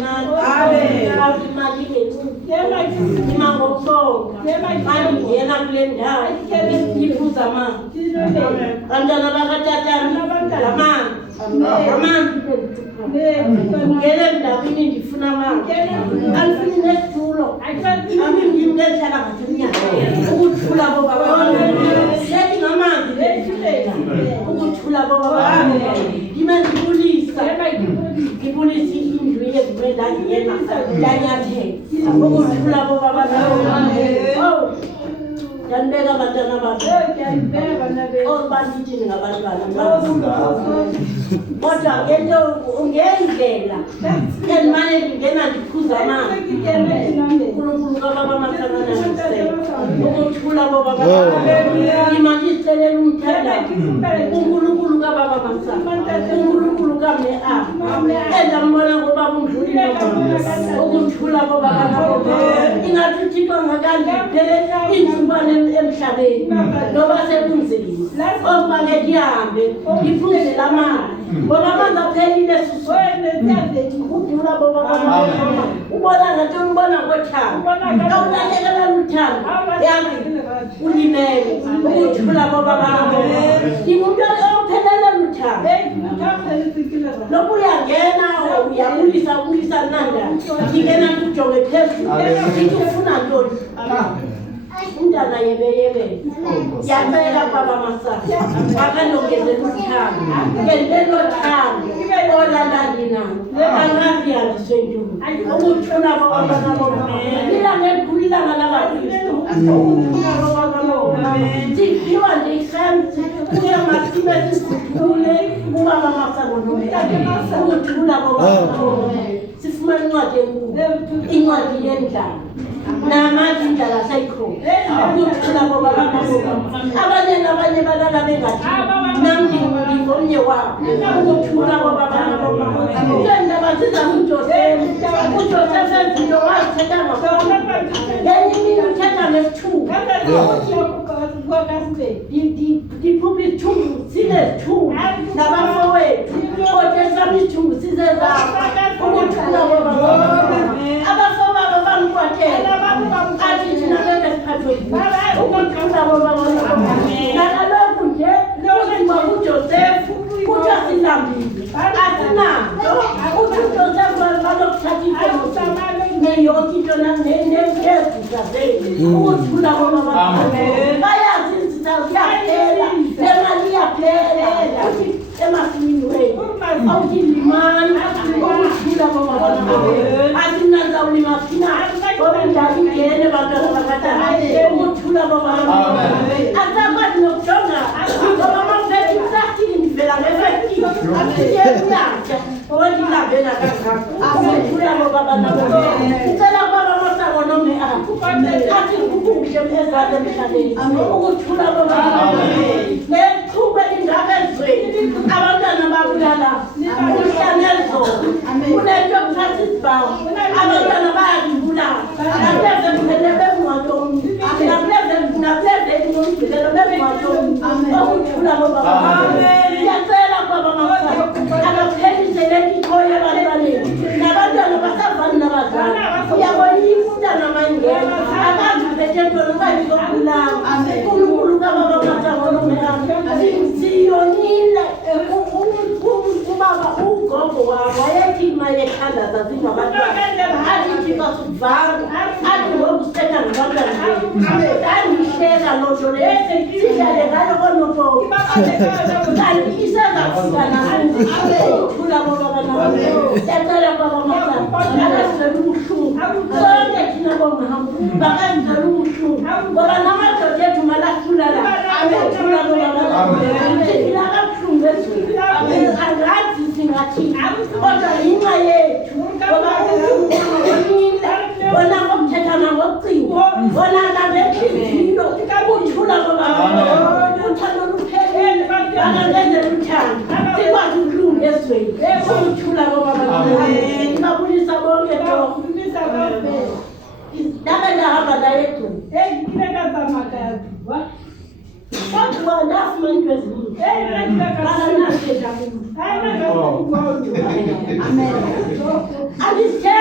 nani nani. Amen. Imali ngenyuka. Imango songa. Mali ngena kule ndawo. Iphuza amanzi. Abantwana bakatatana amanzi. Amanzi ngene endabeni ndifuna amanzi. Andifuni nesitulo. Ami ngimngehlala ngathi umnyaka. Ukuthula bobaba. Sethi ngamanzi lethilela. Ukuthula bobaba. Ngime ngibulisa. Ngibulisa indlu yezwe ndangiyena ndanyathela. Ukuthula bobaba. Oh. Yanibeka abantwana bakho. Oh bandithini ngabantwana. Kodwa ngento ngendlela endimane ngena ndiphuza amanzi. uNkulunkulu kababa masanana ukuthula bobaba. Imali isicelela umthandazo. uNkulunkulu kababa masana. uNkulunkulu kame endambona ngoba undlulile ukuthula bobaba. Ingathi uThixo ngakandiphe inzubane emhlabeni noba sekunzima okubange ndihambe ngiphuze lamanzi ngoba amanzi aphelile suswene ukuthula bobaba. Ubona ngathi umbona ngothando awulahlekela luthando yami ulimele ukuthula bobaba. Ngimuntu ophelele luthando lokhu uyangena uyabulisa nanda ngingena kujonge phezulu ngithi ufuna ntoni. Umntana yebeyebe yacela baba masana akanongeze luthando ngendelo thando olalandina angaziyaliswe ntulo ukuthula bobaba nabo ilanga elikhulilanga lakaKristu ukuthula bobaba siphiwa nje ihlamzi kuya masime sisikhule ubaba masana ukuthula bobaba. Sifumana incwadi enkulu incwadi yendlala namathi indlala seyikhona ukuthula bobaba. Abanye balala bengathi nami ngingomnye wabo ukuthula bobaba. Indaba siza kuJosefu. uJosefu enzinto wazithetha ngakhona ngenye imini uthetha nesithuba. Ndiphupha isithungu sinesithungu nabafowethu kodwa esami isithungu sizezapha ukuthula bobaba. Abafowabo bamkwatela athi thina bebe siphathwe ukuthula bobaba. Nakalokhu nje uzima kuJosefu kuthiwa silambile asinanto. Uthi uJosefu balokuthatha inkomo neyonke into neziza zenu ukuthula bobaba. Bayazi izinto ziyaphela nemali iyaphela emasimini wenu awukilimani ukuthula bobaba. Asinanza ulima phina ngoba njalo ingene bantwana bakatana ukuthula bobaba. Asakwazi nokujonga ngoba mafethi msakini ndivela ngefethi asiyekuyatsha ngoba ndilambela kangaka ukuthula bobaba nabo. Ngicela baba masango nome athi kukuhle ezale emhlabeni ukuthula bobaba. Neqhube indaba ezweni abantwana babulala umhlanezolo kunento yokuthatha isibhawu abantwana bayazibulala nakuleze kuphele bengcwatshoni nakuleze ngomgqibelo bengcwatshoni ukuthula bobaba. Ngiyacela baba masango akaphelise lento ikhoyo ebantwaneni nabantwana basavani nabazali. Uyabona umntana mayingena akazi uphethe ntoni uba ngizobulala. uNkulunkulu kababa masango nome siyonile ubaba ugogo wabo wayethi mayekhandaza zingabantwana athi Thixo sukuvanga athi ngoku sithetha ngabantwana bethu andihleka lonto leyo sidlale ngayo konopopo kanti iseza kufika nakuthi ukuthula bobaba nabo. Yacela baba masango akazizwela ubuhlungu sonke thina bomama bakazizwela ubuhlungu ngoba namadoda ethu malahlulala ukuthula bobaba. Thina kabuhlungu ezweni angazi singathini kodwa yinxa yethu ngoba uNkulunkulu bona ngokuthetha nangocingo bona nabethilo ukuthula bobaba. Uthando luphelele bakangenze luthando sikwazi ukulunga ezweni ukuthula bobaba. Ngibabulisa bonke ndake ndahamba layedwa kodwa ndafumana into eziningi andizithethi